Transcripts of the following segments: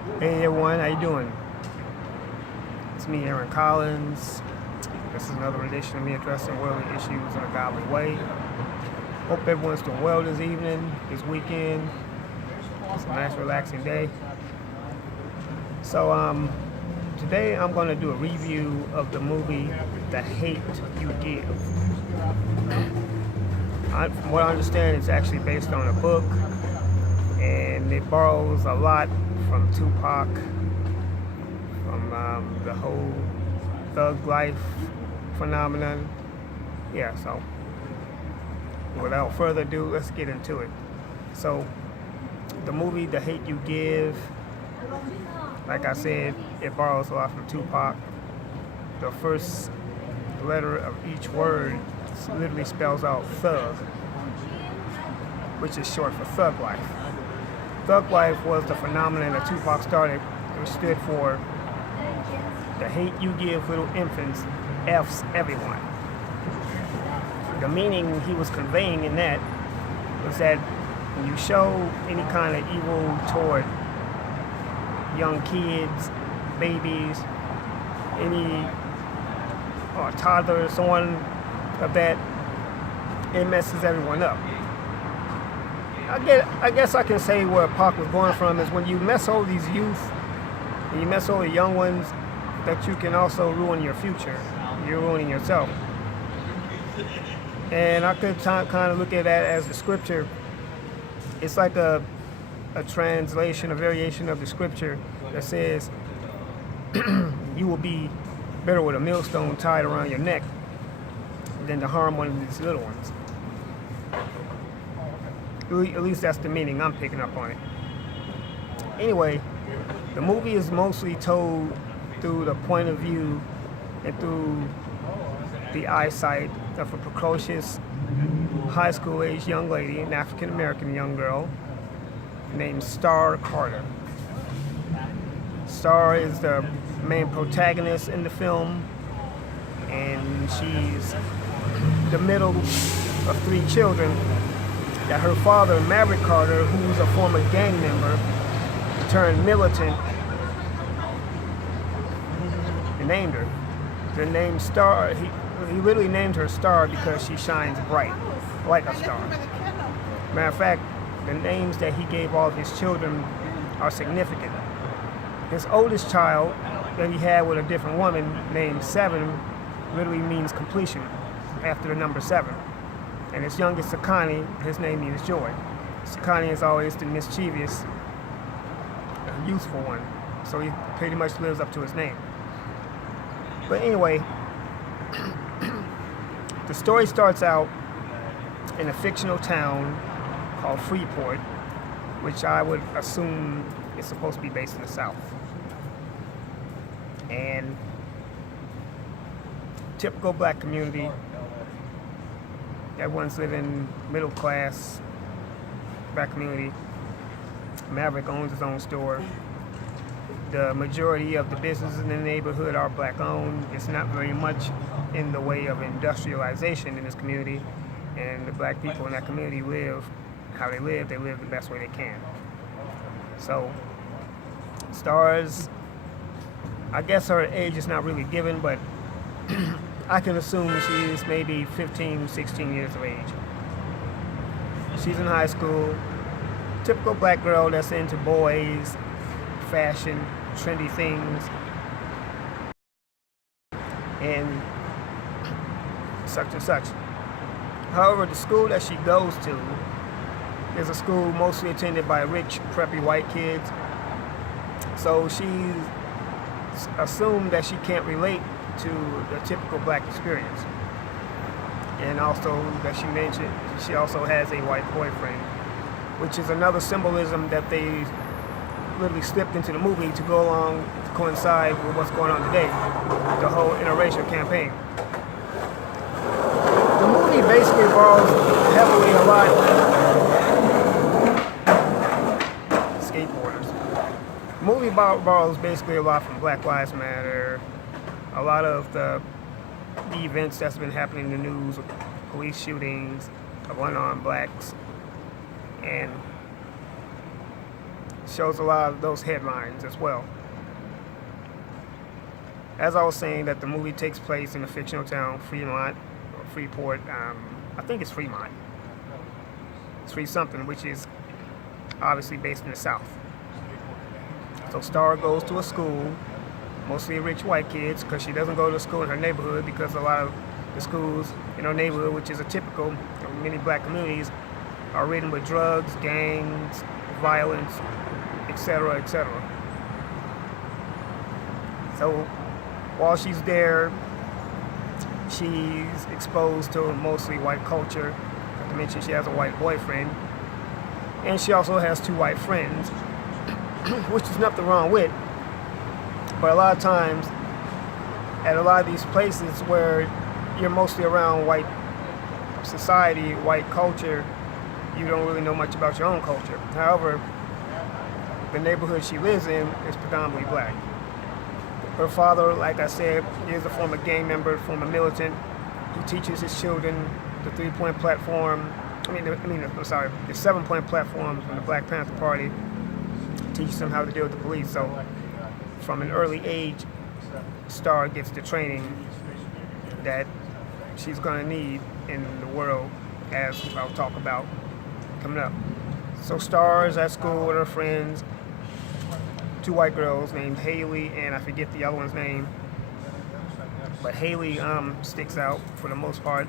Hey everyone, how you doing? It's me, Aaron Collins. This is another edition of me addressing worldly issues in a godly way. Hope everyone's doing well this evening, this weekend. It's a nice, relaxing day. So, today I'm going to do a review of the movie The Hate You Give. From what I understand, it's actually based on a book, and it borrows a lot from Tupac, from the whole thug life phenomenon. Yeah, so without further ado, let's get into it. So, the movie The Hate You Give, like I said, it borrows a lot from Tupac. The first letter of each word literally spells out thug, which is short for thug life. Thug life was the phenomenon that Tupac started, which stood for the hate you give little infants F's everyone. The meaning he was conveying in that was that when you show any kind of evil toward young kids, babies, any or toddlers, someone of that, it messes everyone up. I guess I can say where Pac was going from is when you mess over these youth, and you mess over the young ones, that you can also ruin your future. You're ruining yourself. And I could kind of look at that as the scripture. It's like a translation, a variation of the scripture that says, you will be better with a millstone tied around your neck than to harm one of these little ones. At least that's the meaning I'm picking up on it. Anyway, the movie is mostly told through the point of view and through the eyesight of a precocious high school age young lady, an African American young girl named Star Carter. Star is the main protagonist in the film, and she's the middle of three children that her father, Maverick Carter, who's a former gang member turned militant, named her. The name Star, he literally named her Star because she shines bright, like a star. Matter of fact, the names that he gave all of his children are significant. His oldest child that he had with a different woman named Seven literally means completion, after the number 7. And his youngest, Sakani, his name means joy. Sakani is always the mischievous, youthful one, so he pretty much lives up to his name. But anyway, the story starts out in a fictional town called Freeport, which I would assume is supposed to be based in the South. And typical black community, everyone's living middle class, black community. Maverick owns his own store. The majority of the businesses in the neighborhood are black owned. It's not very much in the way of industrialization in this community, and the black people in that community live how they live the best way they can. So, Stars, I guess her age is not really given, but I can assume she is maybe 15, 16 years of age. She's in high school. Typical black girl that's into boys, fashion, trendy things, and such and such. However, the school that she goes to is a school mostly attended by rich, preppy white kids. So she's assumed that she can't relate to the typical black experience. And also that she mentioned she also has a white boyfriend, which is another symbolism that they literally slipped into the movie to go along, to coincide with what's going on today, the whole interracial campaign. The movie basically borrows heavily a lot skateboarders. The movie borrows basically a lot from Black Lives Matter, a lot of the events that's been happening in the news, police shootings of unarmed blacks, and shows a lot of those headlines as well. As I was saying, that the movie takes place in the fictional town Fremont, or Freeport. I think it's Fremont. It's Free something, which is obviously based in the South. So Star goes to a school, mostly rich white kids, because she doesn't go to school in her neighborhood, because a lot of the schools in her neighborhood, which is a typical of many black communities, are ridden with drugs, gangs, violence, etc., etc. So while she's there, she's exposed to mostly white culture. Not to mention she has a white boyfriend, and she also has 2 white friends, which is nothing wrong with. But a lot of times, at a lot of these places where you're mostly around white society, white culture, you don't really know much about your own culture. However, the neighborhood she lives in is predominantly black. Her father, like I said, is a former gang member, former militant. He teaches his children the 3-point platform. The 7-point platform from the Black Panther Party. Teaches them how to deal with the police. So, from an early age, Star gets the training that she's going to need in the world, as I'll talk about coming up. So Star is at school with her friends, 2 white girls named Haley, and I forget the other one's name. But Haley sticks out for the most part.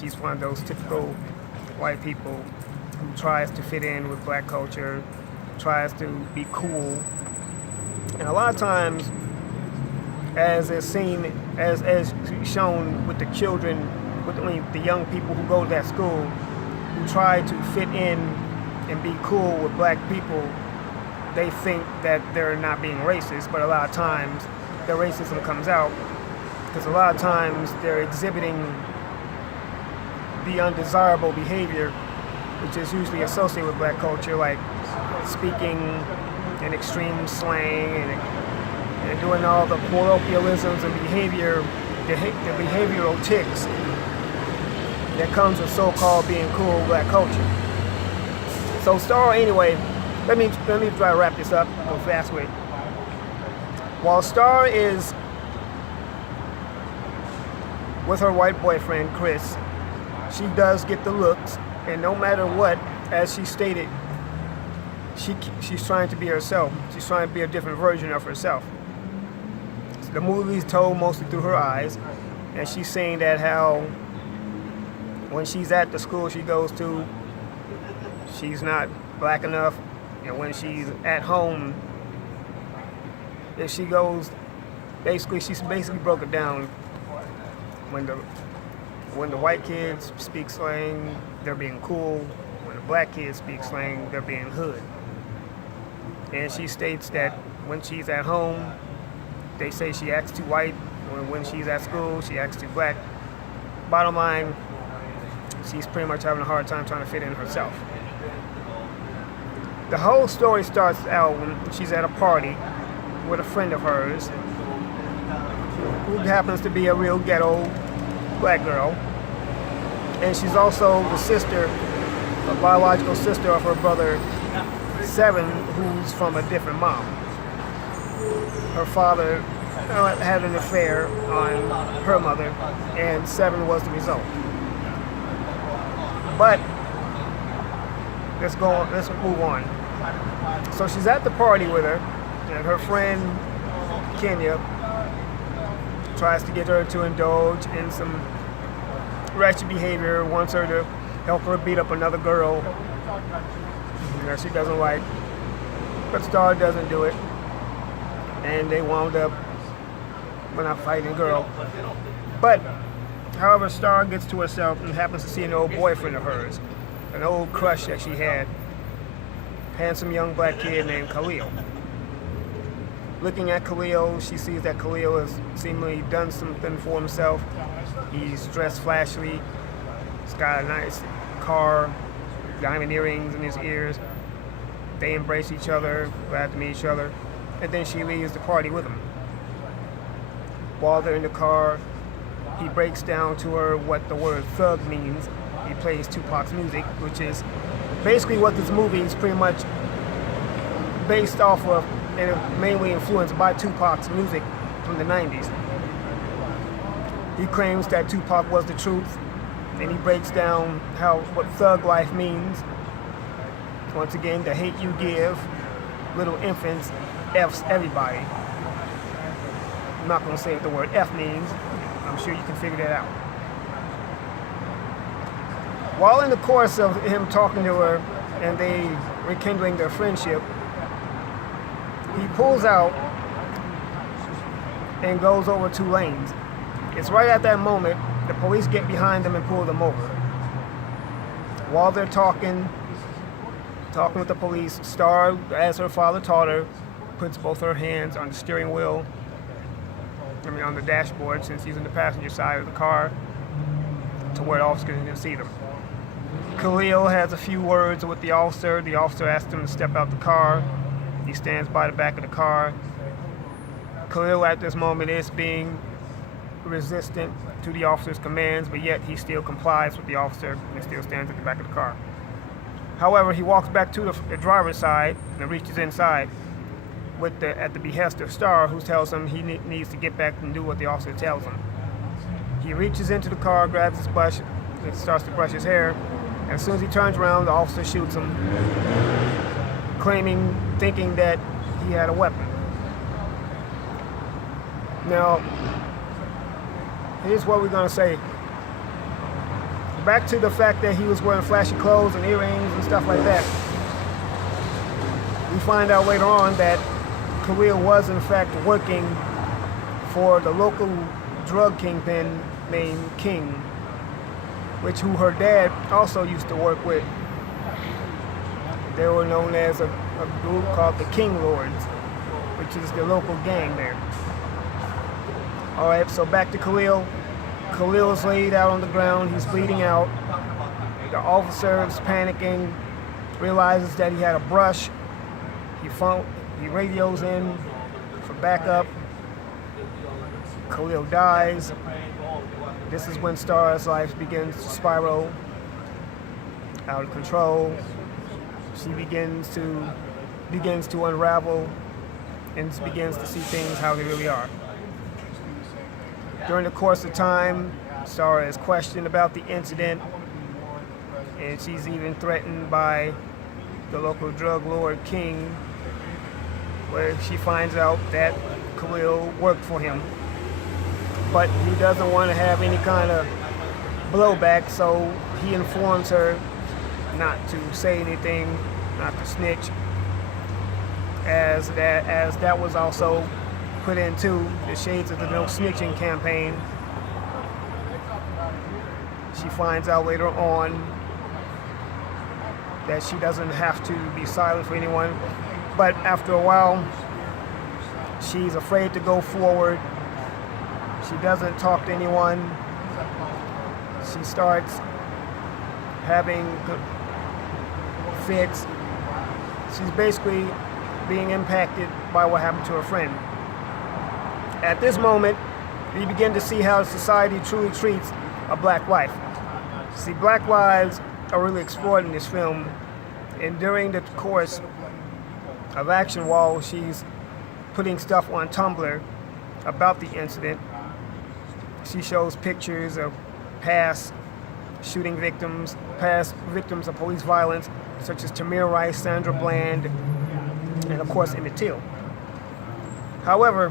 She's one of those typical white people who tries to fit in with black culture, tries to be cool. And a lot of times, as is seen, as shown with the children, with the young people who go to that school, who try to fit in and be cool with black people, they think that they're not being racist, but a lot of times their racism comes out because a lot of times they're exhibiting the undesirable behavior, which is usually associated with black culture, like speaking in extreme slang and doing all the colloquialisms and the behavioral tics that comes with so-called being cool black culture. So Star, anyway, let me try to wrap this up, go fast with it. While Star is with her white boyfriend, Chris, she does get the looks, and no matter what, as she stated, she's trying to be herself. She's trying to be a different version of herself. The movie's told mostly through her eyes, and she's saying that how when she's at the school she goes to, she's not black enough, and when she's at home, if she goes, she's basically broke it down. When the white kids speak slang, they're being cool. When the black kids speak slang, they're being hood. And she states that when she's at home, they say she acts too white. When she's at school, she acts too black. Bottom line, she's pretty much having a hard time trying to fit in herself. The whole story starts out when she's at a party with a friend of hers who happens to be a real ghetto black girl. And she's also the sister, a biological sister of her brother, Seven, who's from a different mom. Her father had an affair on her mother, and Seven was the result. But let's move on. So she's at the party with her, and her friend Kenya tries to get her to indulge in some ratchet behavior, wants her to help her beat up another girl that she doesn't like. But Star doesn't do it, and they wound up not fighting the girl. But, however, Star gets to herself and happens to see an old boyfriend of hers, an old crush that she had, handsome young black kid named Khalil. Looking at Khalil, she sees that Khalil has seemingly done something for himself. He's dressed flashily. He's got a nice car, diamond earrings in his ears. They embrace each other, glad to meet each other, and then she leaves the party with him. While they're in the car, he breaks down to her what the word thug means. He plays Tupac's music, which is basically what this movie is pretty much based off of and mainly influenced by Tupac's music from the 90s. He claims that Tupac was the truth, and he breaks down what thug life means. Once again, the hate you give, little infants, F's everybody. I'm not going to say what the word F means. I'm sure you can figure that out. While in the course of him talking to her and they rekindling their friendship, he pulls out and goes over 2 lanes. It's right at that moment the police get behind them and pull them over. While they're talking with the police, Star, as her father taught her, puts both her hands on the steering wheel, on the dashboard, since he's in the passenger side of the car, to where the officer can see them. Khalil has a few words with the officer. The officer asks him to step out the car. He stands by the back of the car. Khalil at this moment is being resistant to the officer's commands, but yet he still complies with the officer and still stands at the back of the car. However, he walks back to the driver's side and reaches inside at the behest of Star, who tells him he needs to get back and do what the officer tells him. He reaches into the car, grabs his brush, and starts to brush his hair. And as soon as he turns around, the officer shoots him, thinking that he had a weapon. Now, here's what we're going to say. Back to the fact that he was wearing flashy clothes and earrings and stuff like that. We find out later on that Khalil was in fact working for the local drug kingpin named King, who her dad also used to work with. They were known as a group called the King Lords, which is the local gang there. All right, so back to Khalil. Khalil is laid out on the ground. He's bleeding out. The officer is panicking, realizes that he had a brush. He radios in for backup. Khalil dies. This is when Star's life begins to spiral out of control. She begins to unravel and begins to see things how they really are. During the course of time, Star is questioned about the incident, and she's even threatened by the local drug lord King, where she finds out that Khalil worked for him. But he doesn't want to have any kind of blowback, so he informs her not to say anything, not to snitch, as that was also put into the shades of the no snitching campaign. She finds out later on that she doesn't have to be silent for anyone, but after a while she's afraid to go forward. She doesn't talk to anyone. She starts having fits. She's basically being impacted by what happened to her friend. At this moment, we begin to see how society truly treats a black life. See, black lives are really explored in this film, and during the course of action, while she's putting stuff on Tumblr about the incident, she shows pictures of past shooting victims, past victims of police violence, such as Tamir Rice, Sandra Bland, and of course Emmett Till. However,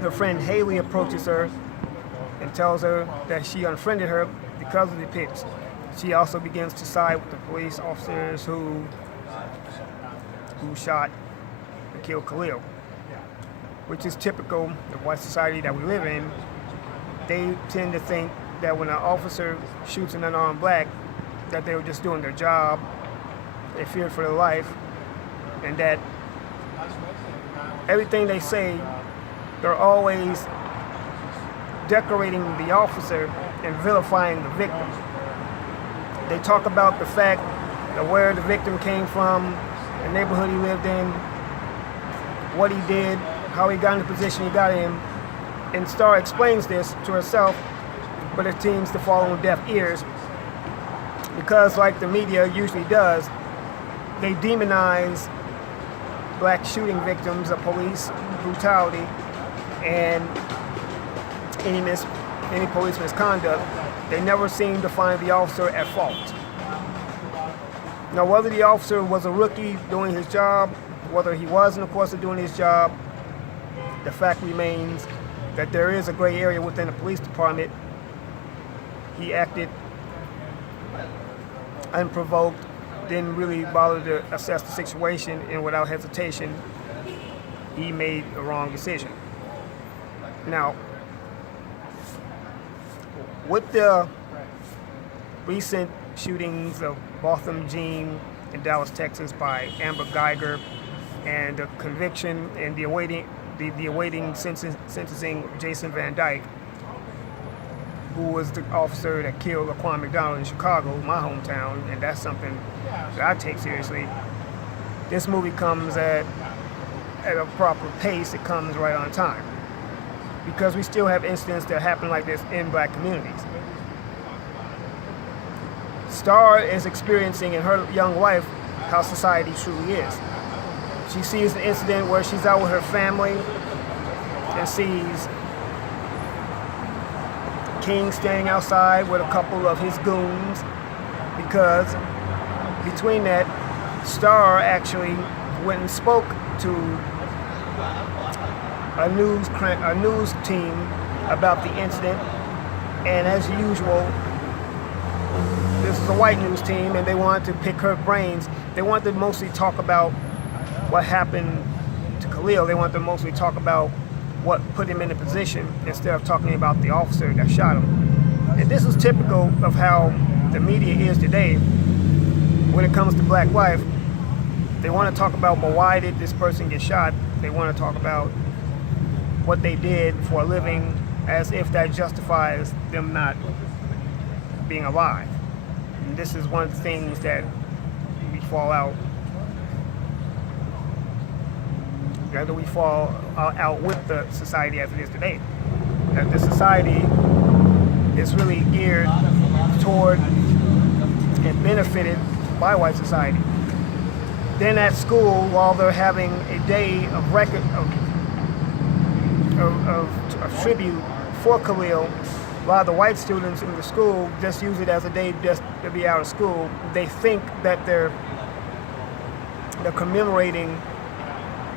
her friend Haley approaches her and tells her that she unfriended her because of the pics. She also begins to side with the police officers who shot and killed Khalil, which is typical of white society that we live in. They tend to think that when an officer shoots an unarmed black, that they were just doing their job, they feared for their life, and that everything they say, they're always decorating the officer and vilifying the victim. They talk about the fact that where the victim came from, the neighborhood he lived in, what he did, how he got in the position he got in. And Star explains this to herself, but it seems to fall on deaf ears because, like the media usually does, they demonize black shooting victims of police brutality and any police misconduct, they never seem to find the officer at fault. Now, whether the officer was a rookie doing his job, whether he was in the course of doing his job, the fact remains that there is a gray area within the police department. He acted unprovoked, didn't really bother to assess the situation, and without hesitation, he made the wrong decision. Now, with the recent shootings of Botham Jean in Dallas, Texas by Amber Geiger, and the conviction and the awaiting sentencing Jason Van Dyke, who was the officer that killed Laquan McDonald in Chicago, my hometown, and that's something that I take seriously. This movie comes at a proper pace. It comes right on time, because we still have incidents that happen like this in black communities. Star is experiencing in her young life how society truly is. She sees an incident where she's out with her family and sees King standing outside with a couple of his goons, because between that, Star actually went and spoke to a news team about the incident, and as usual, this is a white news team, and they wanted to pick her brains. They wanted to mostly talk about what happened to Khalil. They wanted to mostly talk about what put him in the position instead of talking about the officer that shot him. And this is typical of how the media is today when it comes to black life. They want to talk about, well, why did this person get shot? They want to talk about what they did for a living, as if that justifies them not being alive. And this is one of the things that we fall out. Rather, we fall out with the society as it is today. That the society is really geared toward and benefited by white society. Then at school, while they're having a day of tribute for Khalil, while the white students in the school just use it as a day just to be out of school, they think that they're commemorating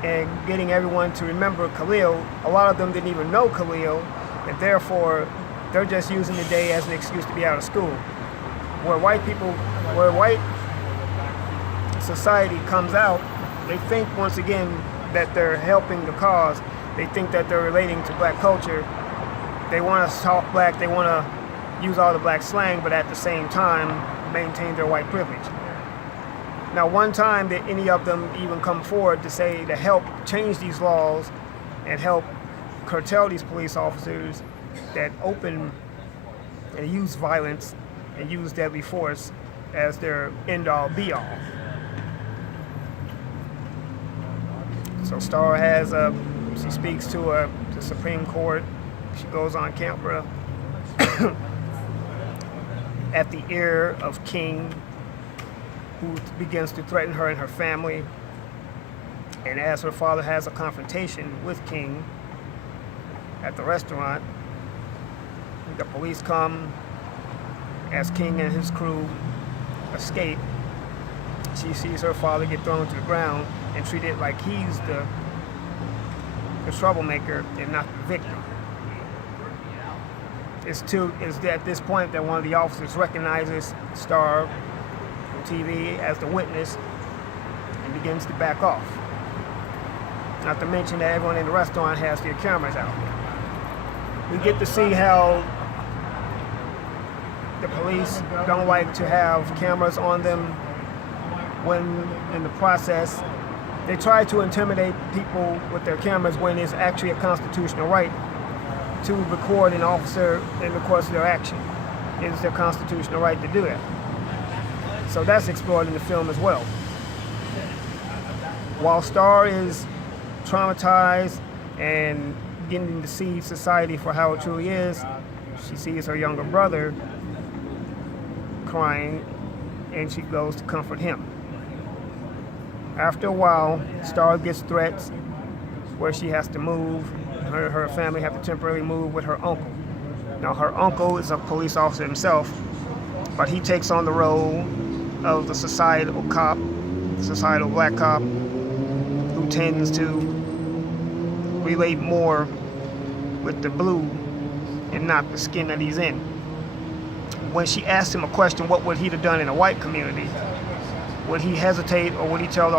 and getting everyone to remember Khalil. A lot of them didn't even know Khalil, and therefore they're just using the day as an excuse to be out of school. Where white society comes out, they think once again that they're helping the cause. They think that they're relating to black culture. They want to talk black, they want to use all the black slang, but at the same time maintain their white privilege. Now, one time did any of them even come forward to say to help change these laws and help curtail these police officers that open and use violence and use deadly force as their end-all be-all. So Star has she speaks to the Supreme Court. She goes on camera at the ear of King, who begins to threaten her and her family. And as her father has a confrontation with King at the restaurant, the police come. As King and his crew escape, she sees her father get thrown to the ground and treated like he's the troublemaker and not the victim. It's at this point that one of the officers recognizes Star on TV as the witness and begins to back off. Not to mention that everyone in the restaurant has their cameras out. We get to see how the police don't like to have cameras on them when in the process they try to intimidate people with their cameras when it's actually a constitutional right to record an officer in the course of their action. It is their constitutional right to do that. So that's explored in the film as well. While Star is traumatized and getting to see society for how it truly is, she sees her younger brother crying, and she goes to comfort him. After a while, Star gets threats where she has to move. Her family have to temporarily move with her uncle. Now, her uncle is a police officer himself, but he takes on the role of the societal cop, societal black cop, who tends to relate more with the blue and not the skin that he's in. When she asked him a question, what would he have done in a white community? Would he hesitate, or would he tell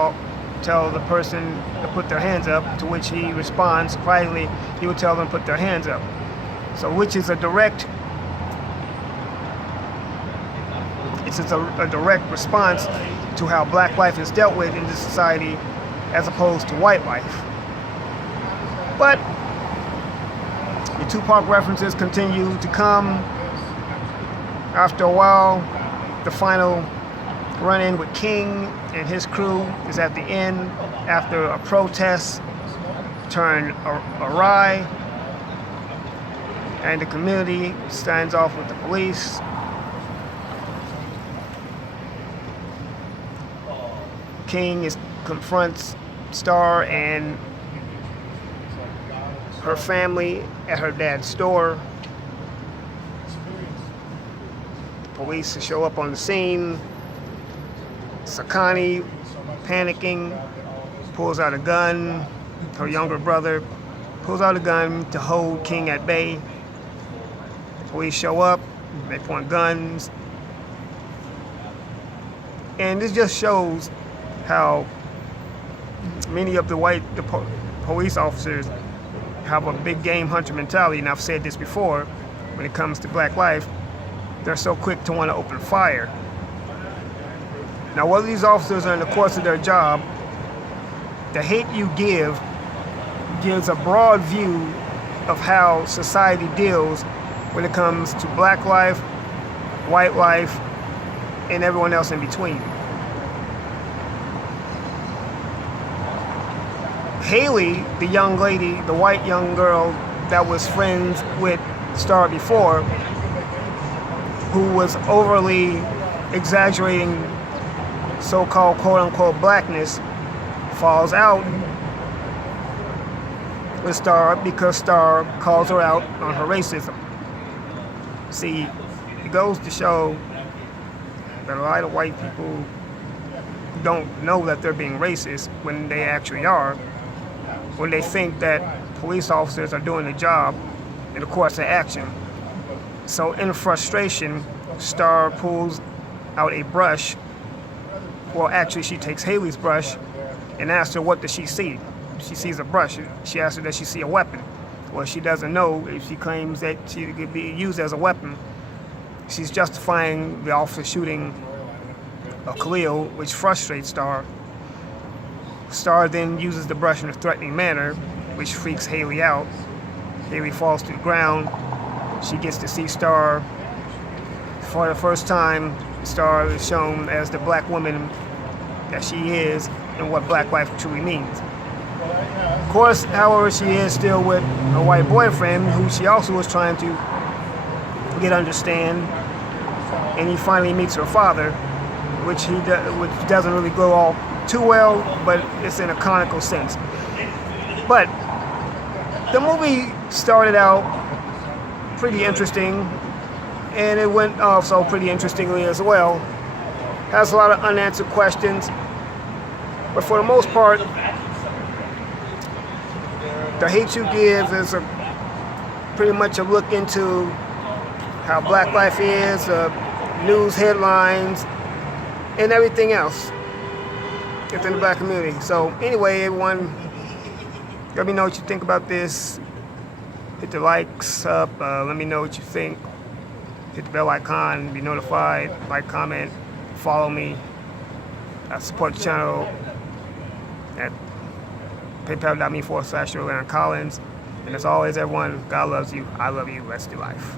the person to put their hands up? To which he responds, surprisingly, he would tell them to put their hands up. So, which is a direct response to how black life is dealt with in this society, as opposed to white life. But the Tupac references continue to come. After a while, the final run-in with King and his crew is at the end after a protest turned awry, and the community stands off with the police. King confronts Star and her family at her dad's store. Police show up on the scene. Sakani, panicking, pulls out a gun. Her younger brother pulls out a gun to hold King at bay. Police show up, they point guns. And this just shows how many of the police officers have a big game hunter mentality. And I've said this before, when it comes to black life, they're so quick to want to open fire. Now, whether these officers are in the course of their job, the hate you give gives a broad view of how society deals when it comes to black life, white life, and everyone else in between. Haley, the young lady, the white young girl that was friends with Star before, who was overly exaggerating so-called quote-unquote blackness, falls out with Star because Star calls her out on her racism. See, it goes to show that a lot of white people don't know that they're being racist when they actually are, when they think that police officers are doing the job in the course of action. So in frustration, Star pulls out a brush. Well, actually, she takes Haley's brush and asks her, what does she see? She sees a brush. She asks her, does she see a weapon? Well, she doesn't know. If she claims that she could be used as a weapon, she's justifying the officer shooting Khalil, which frustrates Star. Star then uses the brush in a threatening manner, which freaks Haley out. Haley falls to the ground. She gets to see Star. For the first time, Star is shown as the black woman that she is and what black life truly means. Of course, however, she is still with a white boyfriend who she also was trying to get understand, and he finally meets her father, which doesn't really go all too well, but it's in a conical sense. But the movie started out pretty interesting, and it went also pretty interestingly as well. Has a lot of unanswered questions, but for the most part, The Hate U Give is pretty much a look into how black life is, news headlines, and everything else within the black community. So anyway, everyone, let me know what you think about this. Hit the likes up, let me know what you think. Hit the bell icon, be notified, like, comment, follow me. Support the channel at paypal.me/Roland Collins. And as always, everyone, God loves you, I love you, let's do life.